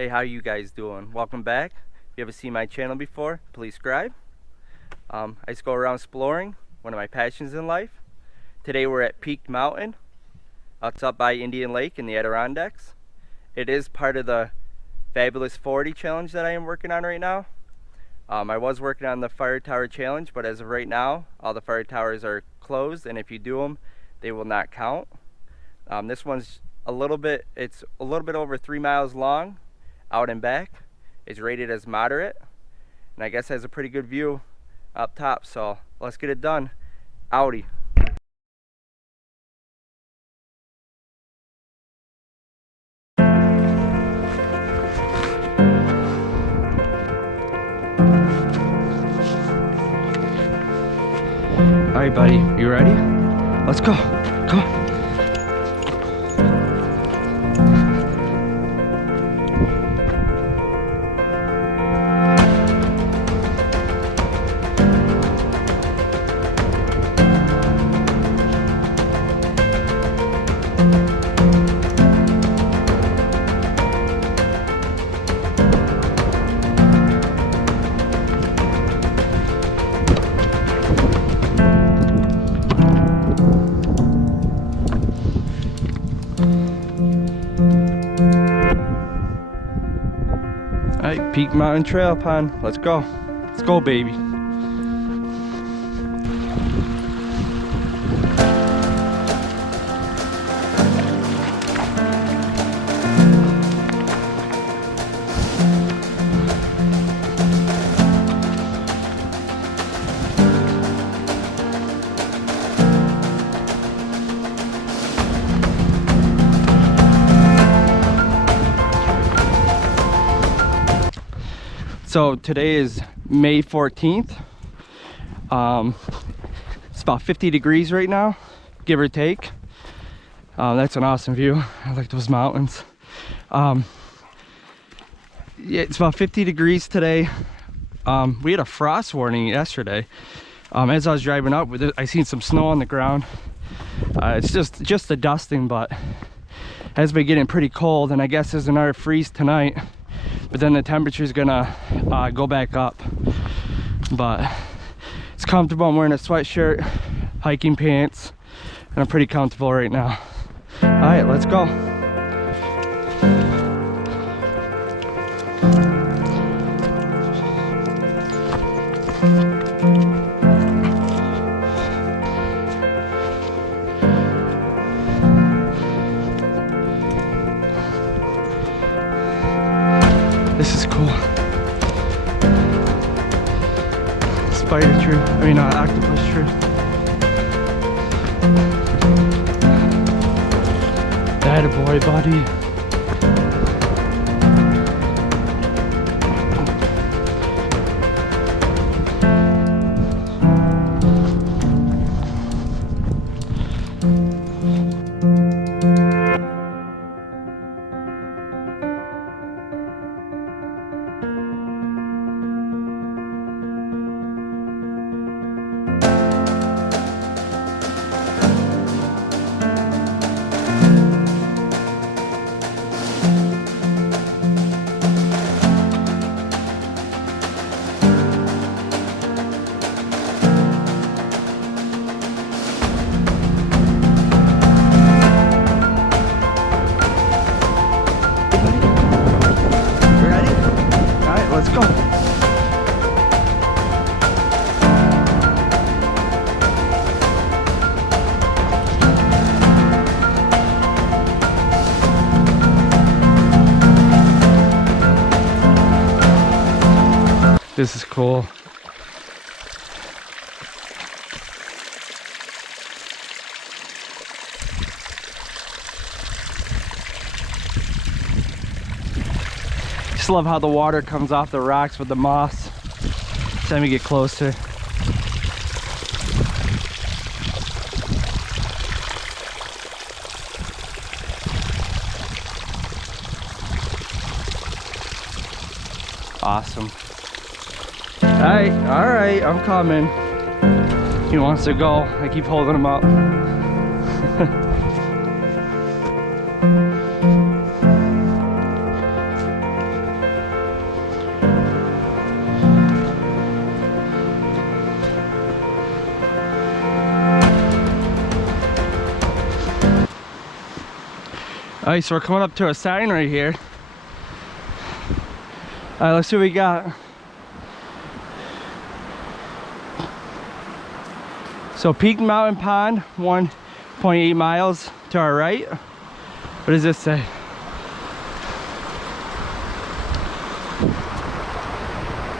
Hey, how you guys doing? Welcome back. If you haven't seen my channel before, please subscribe. I just go around exploring, one of my passions in life. Today we're at Peaked Mountain. It's up by Indian Lake in the Adirondacks. It is part of the Fabulous 40 challenge that I am working on right now. I was working on the Fire Tower challenge, but as of right now, all the fire towers are closed, and if you do them, they will not count. This one's it's a little bit over 3 miles long, out and back. It's rated as moderate, and I guess has a pretty good view up top, so let's get it done. Audi. All right, buddy, you ready? Let's go. Come on. Alright, Peak Mountain Trail Pond. Let's go. Let's go, baby. So today is May 14th. It's about 50 degrees right now, give or take. That's an awesome view. I like those mountains. Yeah, it's about 50 degrees today. We had a frost warning yesterday. As I was driving up, I seen some snow on the ground. It's just the dusting, but it has been getting pretty cold, and I guess there's another freeze tonight. But then the temperature is gonna go back up. But it's comfortable. I'm wearing a sweatshirt, hiking pants, and I'm pretty comfortable right now. All right, let's go. This is cool. Spider tree, octopus tree. Attaboy, buddy. Let's go. This is cool. Just love how the water comes off the rocks with the moss. Let me get closer. Awesome. All right, I'm coming. He wants to go. I keep holding him up. Alright, so we're coming up to a sign right here. Alright, let's see what we got. So Peaked Mountain Pond, 1.8 miles to our right. What does this say?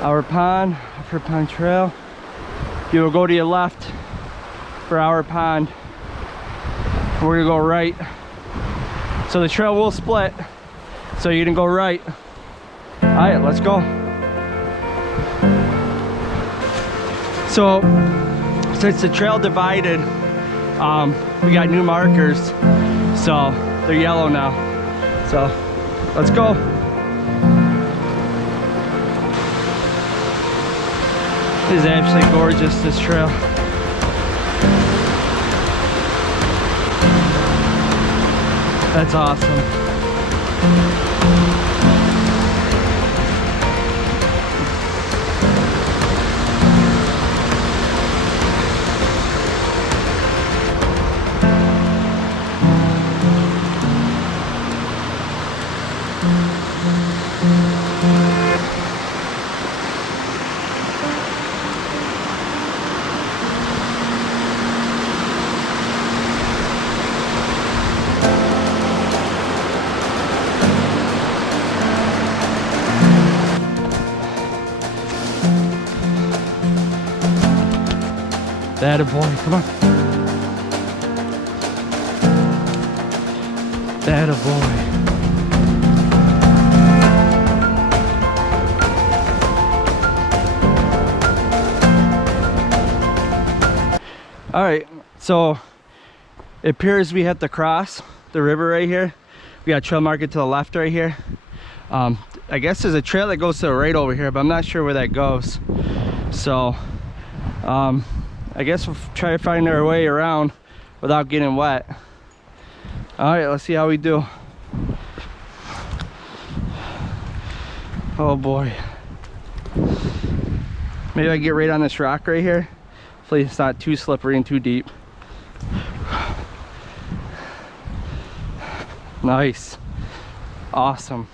Our Pond, Upper Pond Trail. You will go to your left for Our Pond. We're gonna go right. So the trail will split, so you can go right. All right, let's go. So since the trail divided, we got new markers, so they're yellow now. So let's go. It is absolutely gorgeous, this trail. That's awesome. That a boy, come on. That a boy. All right, so it appears we have to cross the river right here. We got a trail marker to the left right here. I guess there's a trail that goes to the right over here, but I'm not sure where that goes. So I guess we'll try to find our way around without getting wet. All right, let's see how we do. Oh boy. Maybe I get right on this rock right here. Hopefully it's not too slippery and too deep. Nice. Awesome.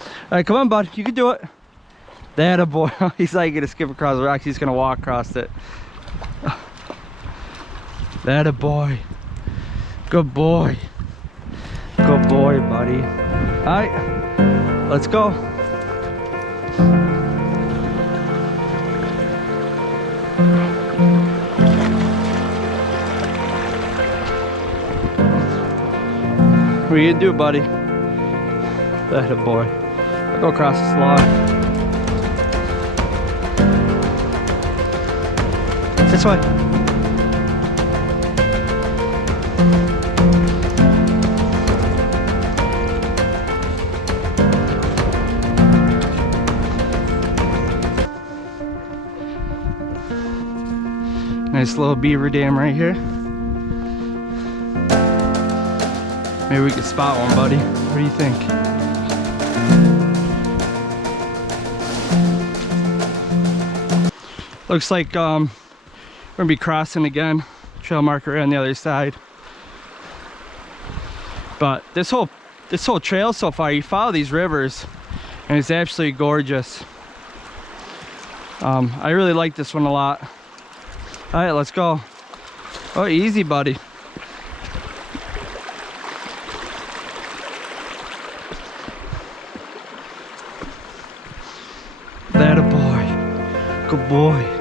All right, come on, bud. You can do it. That a boy. He's like gonna skip across the rocks. He's gonna walk across it. That a boy. Good boy. Good boy, buddy. All right, let's go. What are you gonna do, buddy? That a boy. I'll go across this log. This way. Nice little beaver dam right here. Maybe we could spot one, buddy. What do you think? Looks like we're gonna be crossing again. Trail marker on the other side. But this whole trail so far, you follow these rivers, and it's absolutely gorgeous. I really like this one a lot. All right, let's go. Oh, easy, buddy. That a boy. Good boy.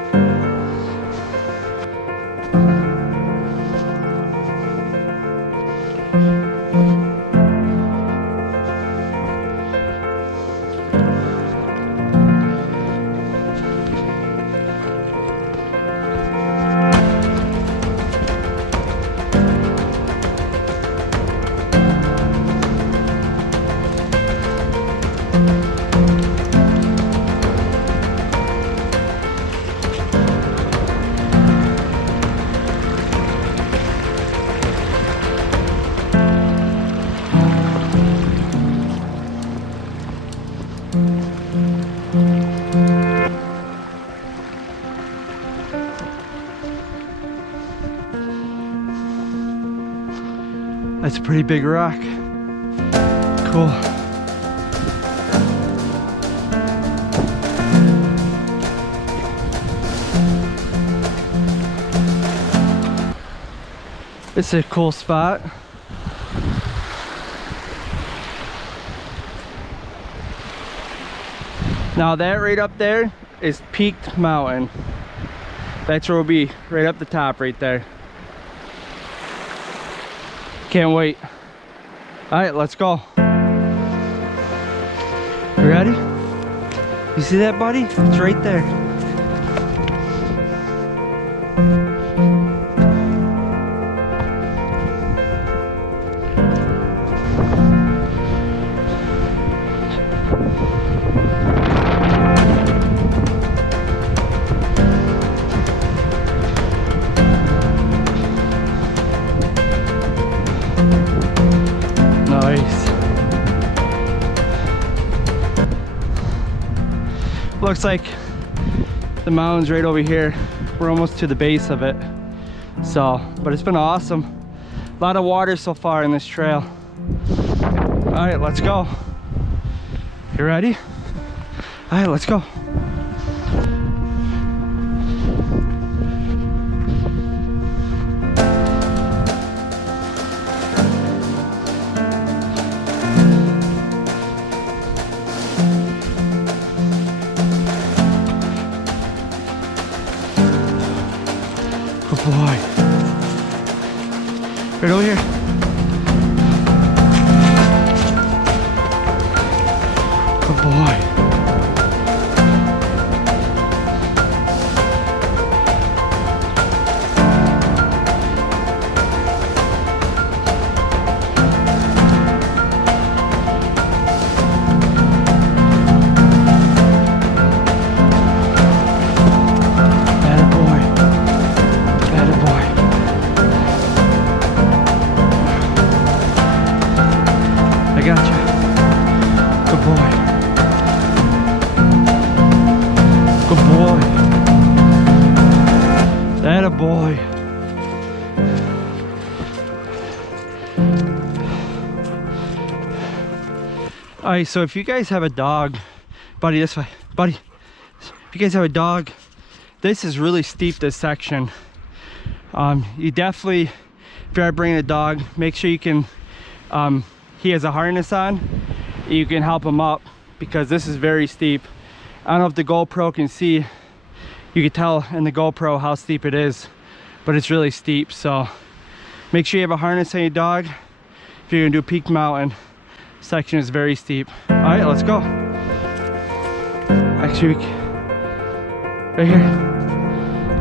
That's a pretty big rock. cool. It's a cool spot. Now that right up there is Peaked Mountain. That's where we'll be, right up the top right there. Can't wait. All right, let's go. You ready? You see that, buddy? It's right there. Nice. Looks like the mountain's right over here. We're almost to the base of it. So, but it's been awesome. A lot of water so far in this trail. All right, let's go. You ready? All right, let's go. Good boy. Right over here. Good boy. Gotcha. Good boy. Good boy. That a boy. Alright, so if you guys have a dog, buddy, this way, buddy. If you guys have a dog, this is really steep, this section. You definitely, if you are bringing a dog, make sure you can he has a harness on, you can help him up because this is very steep. I don't know if the GoPro can see, you can tell in the GoPro how steep it is, but it's really steep. So make sure you have a harness on your dog if you're gonna do Peaked Mountain. Section is very steep. All right, let's go. Actually, right here.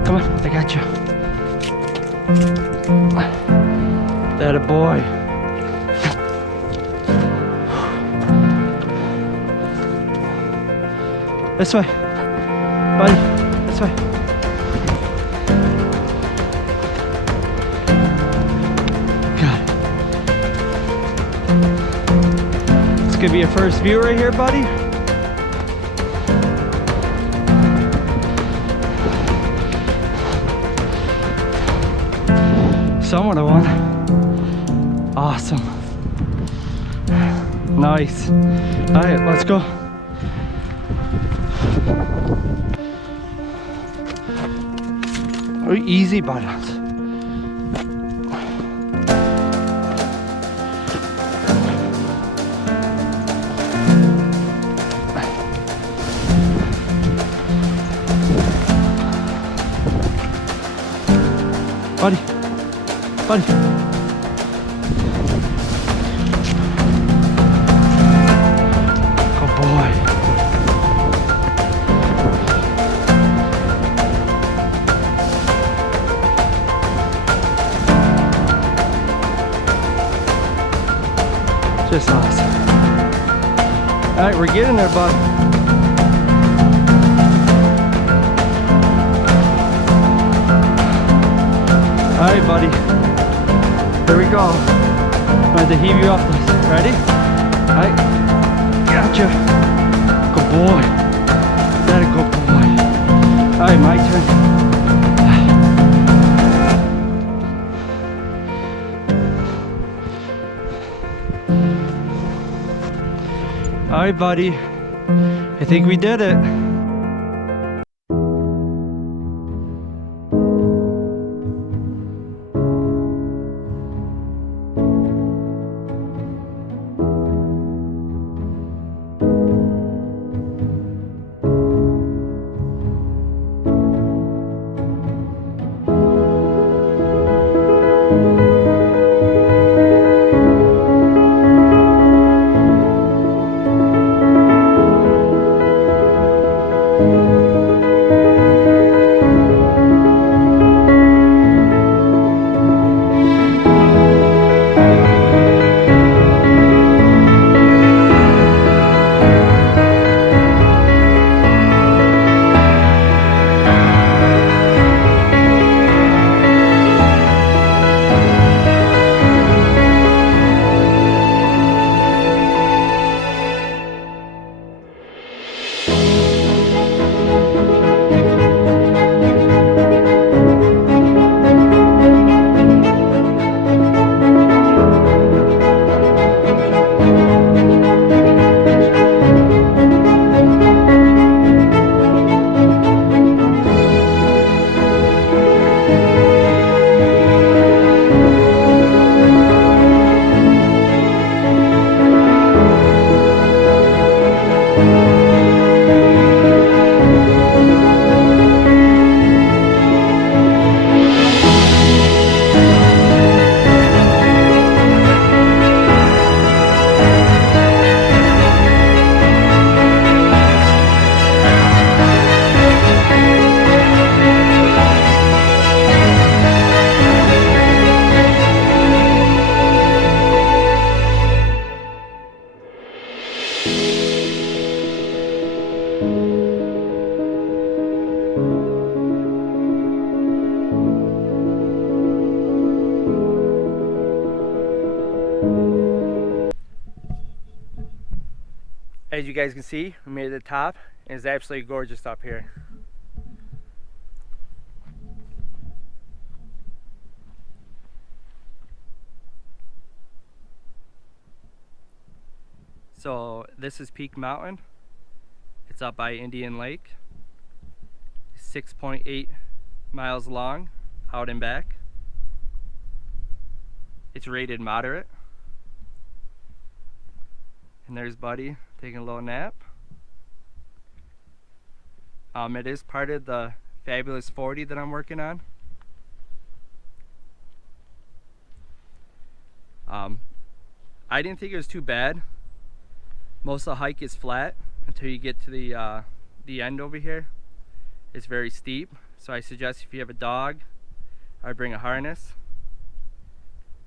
Come on, I got you. That a boy. This way, buddy, this way. Got it. This could be a first view right here, buddy. Someone won. Awesome. Nice. All right, let's go. Oh, easy buttons. Buddy, buddy. Good boy. Just awesome. All right, we're getting there, bud. All right, buddy. Here we go. I'm going to heave you off this. Ready? All right. Gotcha. Good boy. That a good boy. All right, my turn. right, buddy. I think we did it. As you guys can see, we made it to the top, and it's absolutely gorgeous up here. So this is Peak Mountain. It's up by Indian Lake. 6.8 miles long, out and back. It's rated moderate. And there's Buddy taking a little nap. It is part of the Fabulous 40 that I'm working on. I didn't think it was too bad. Most of the hike is flat until you get to the end over here. It's very steep, so I suggest if you have a dog, I would bring a harness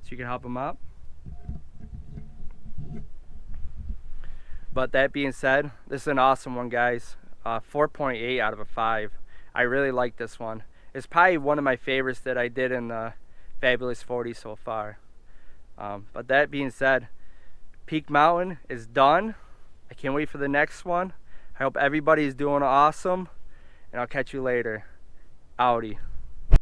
so you can help them up. But that being said, this is an awesome one, guys. 4.8 out of a 5. I really like this one. It's probably one of my favorites that I did in the Fabulous 40 so far. But that being said, Peak Mountain is done. I can't wait for the next one. I hope everybody is doing awesome, and I'll catch you later. Outie.